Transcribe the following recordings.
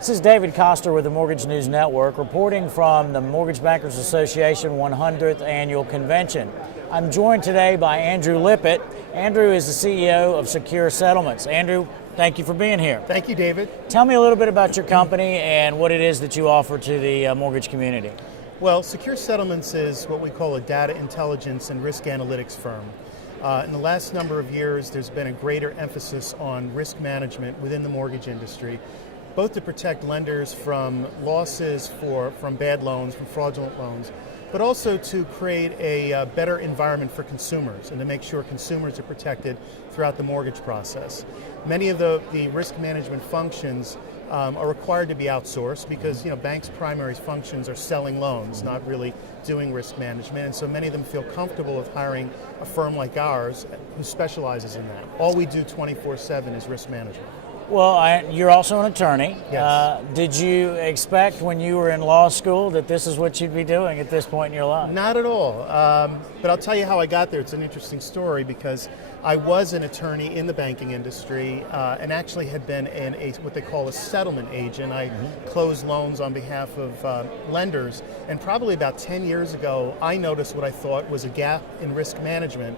This is David Coster with the Mortgage News Network reporting from the Mortgage Bankers Association 100th Annual Convention. I'm joined today by Andrew Liput. Andrew is the CEO of Secure Settlements. Andrew, thank you for being here. Thank you, David. Tell me a little bit about your company and what it is that you offer to the mortgage community. Well, Secure Settlements is what we call a data intelligence and risk analytics firm. In the last number of years, there's been a greater emphasis on risk management within the mortgage industry, both to protect lenders from losses from bad loans, from fraudulent loans, but also to create a better environment for consumers and to make sure consumers are protected throughout the mortgage process. Many of the risk management functions are required to be outsourced because banks' primary functions are selling loans, not really doing risk management, and so many of them feel comfortable with hiring a firm like ours who specializes in that. All we do 24/7 is risk management. Well, you're also an attorney. Yes. Did you expect when you were in law school that this is what you'd be doing at this point in your life? Not at all. But I'll tell you how I got there. It's an interesting story because I was an attorney in the banking industry and actually had been what they call a settlement agent. I closed loans on behalf of lenders. And probably about 10 years ago, I noticed what I thought was a gap in risk management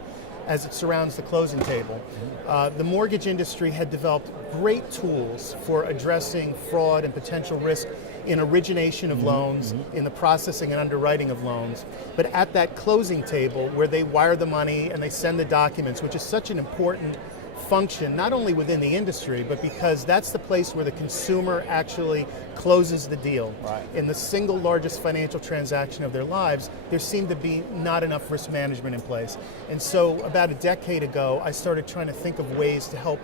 as it surrounds the closing table. The mortgage industry had developed great tools for addressing fraud and potential risk in origination of loans, in the processing and underwriting of loans. But at that closing table where they wire the money and they send the documents, which is such an important function, not only within the industry, but because that's the place where the consumer actually closes the deal. Right. In the single largest financial transaction of their lives, there seemed to be not enough risk management in place. And so about a decade ago, I started trying to think of ways to help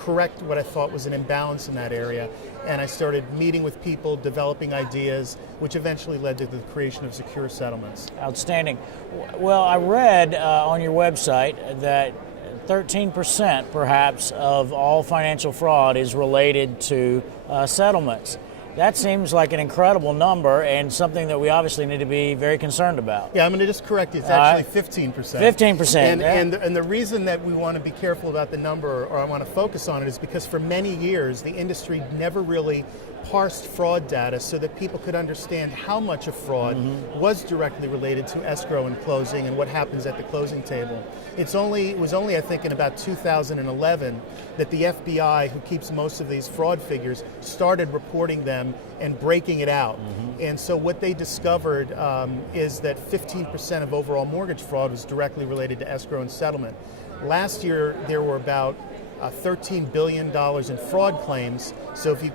correct what I thought was an imbalance in that area. And I started meeting with people, developing ideas, which eventually led to the creation of Secure Settlements. Outstanding. Well, I read on your website that 13% perhaps of all financial fraud is related to settlements. That seems like an incredible number and something that we obviously need to be very concerned about. Yeah, I'm going to just correct you. It's actually 15%. 15%. And the reason that we want to be careful about the number, or I want to focus on it, is because for many years the industry never really parsed fraud data so that people could understand how much of fraud was directly related to escrow and closing and what happens at the closing table. It was only I think in about 2011 that the FBI, who keeps most of these fraud figures, started reporting them and breaking it out. And so what they discovered is that 15% of overall mortgage fraud was directly related to escrow and settlement. Last year there were about $13 billion in fraud claims. So if you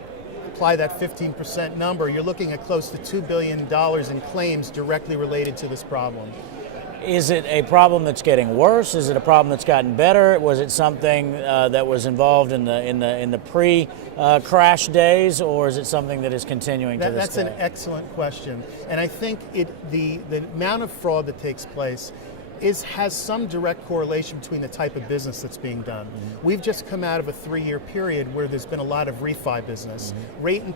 apply that 15% number, you're looking at close to $2 billion in claims directly related to this problem. Is it a problem that's getting worse? Is it a problem that's gotten better? Was it something that was involved in the pre-crash days, or is it something that is continuing to this day? That's an excellent question, and I think the amount of fraud that takes place has some direct correlation between the type of business that's being done. We've just come out of a 3-year period where there's been a lot of refi business,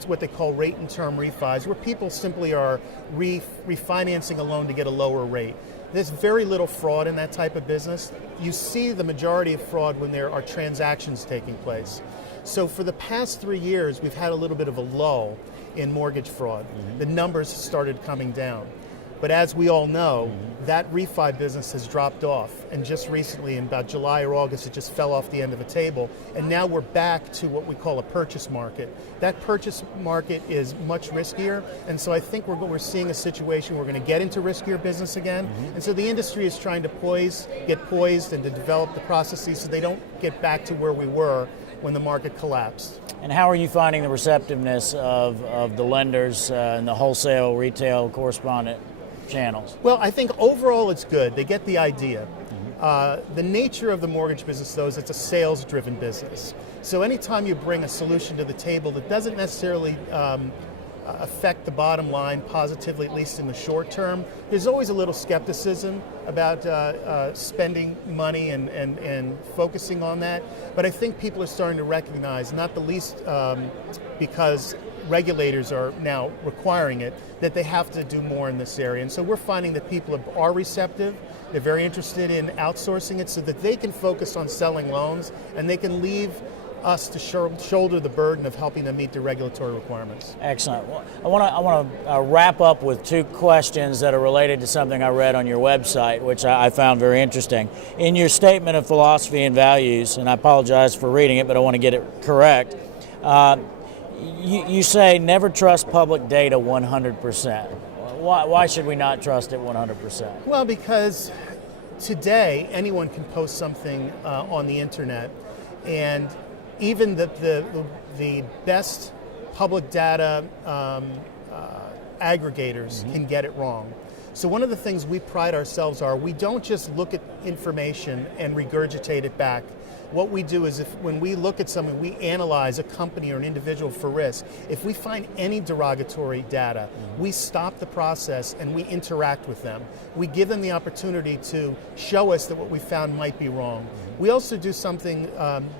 what they call rate and term refis, where people simply are refinancing a loan to get a lower rate. There's very little fraud in that type of business. You see the majority of fraud when there are transactions taking place. So for the past 3 years, we've had a little bit of a lull in mortgage fraud. The numbers started coming down. But as we all know, that refi business has dropped off. And just recently, in about July or August, it just fell off the end of the table. And now we're back to what we call a purchase market. That purchase market is much riskier. And so I think we're seeing a situation where we're going to get into riskier business again. And so the industry is trying to get poised and to develop the processes so they don't get back to where we were when the market collapsed. And how are you finding the receptiveness of the lenders and the wholesale, retail, correspondent channels? Well, I think overall it's good. They get the idea. The nature of the mortgage business, though, is it's a sales-driven business. So anytime you bring a solution to the table that doesn't necessarily affect the bottom line positively, at least in the short term, there's always a little skepticism about spending money and focusing on that. But I think people are starting to recognize, not the least because regulators are now requiring it, that they have to do more in this area. And so we're finding that people are receptive. They're very interested in outsourcing it so that they can focus on selling loans and they can leave us to shoulder the burden of helping them meet the regulatory requirements. Excellent. Well, I want to wrap up with two questions that are related to something I read on your website, which I found very interesting. In your statement of philosophy and values, and I apologize for reading it, but I want to get it correct, you say never trust public data 100%. Why should we not trust it 100%? Well, because today anyone can post something on the internet, and even the best public data aggregators can get it wrong. So one of the things we pride ourselves are, we don't just look at information and regurgitate it back. What we do is, when we look at something, we analyze a company or an individual for risk. If we find any derogatory data, we stop the process and we interact with them. We give them the opportunity to show us that what we found might be wrong. We also do something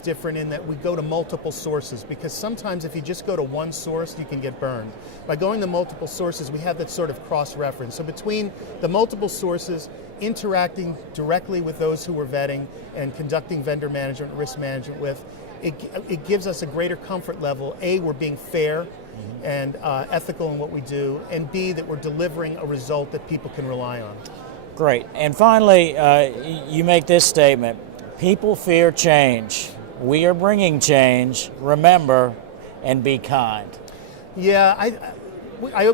different in that we go to multiple sources, because sometimes if you just go to one source, you can get burned. By going to multiple sources, we have that sort of cross-reference. So between the multiple sources, interacting directly with those who we're vetting and conducting vendor management, risk management with, it gives us a greater comfort level. A, we're being fair and ethical in what we do, and B, that we're delivering a result that people can rely on. Great. And finally, you make this statement: people fear change. We are bringing change. Remember, and be kind. Yeah,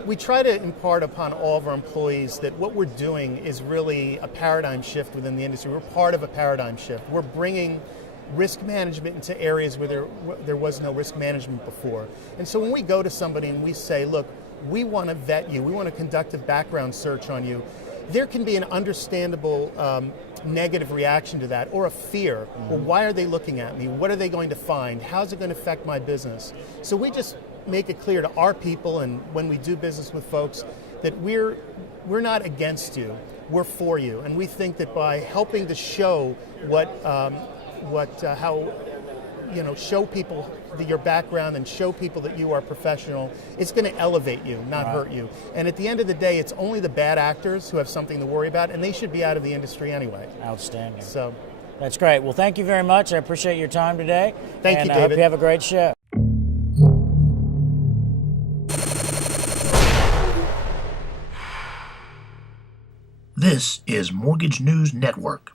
we try to impart upon all of our employees that what we're doing is really a paradigm shift within the industry. We're part of a paradigm shift. We're bringing risk management into areas where there was no risk management before. And so when we go to somebody and we say, look, we want to vet you, we want to conduct a background search on you, there can be an understandable negative reaction to that, or a fear. Well, why are they looking at me? What are they going to find? How's it going to affect my business? So we just make it clear to our people, and when we do business with folks, that we're not against you, we're for you. And we think that by helping to show show people your background and show people that you are professional, it's going to elevate you, not hurt you. And at the end of the day, it's only the bad actors who have something to worry about, and they should be out of the industry anyway. Outstanding. So, that's great. Well, thank you very much. I appreciate your time today. Thank you, David. I hope you have a great show. This is Mortgage News Network.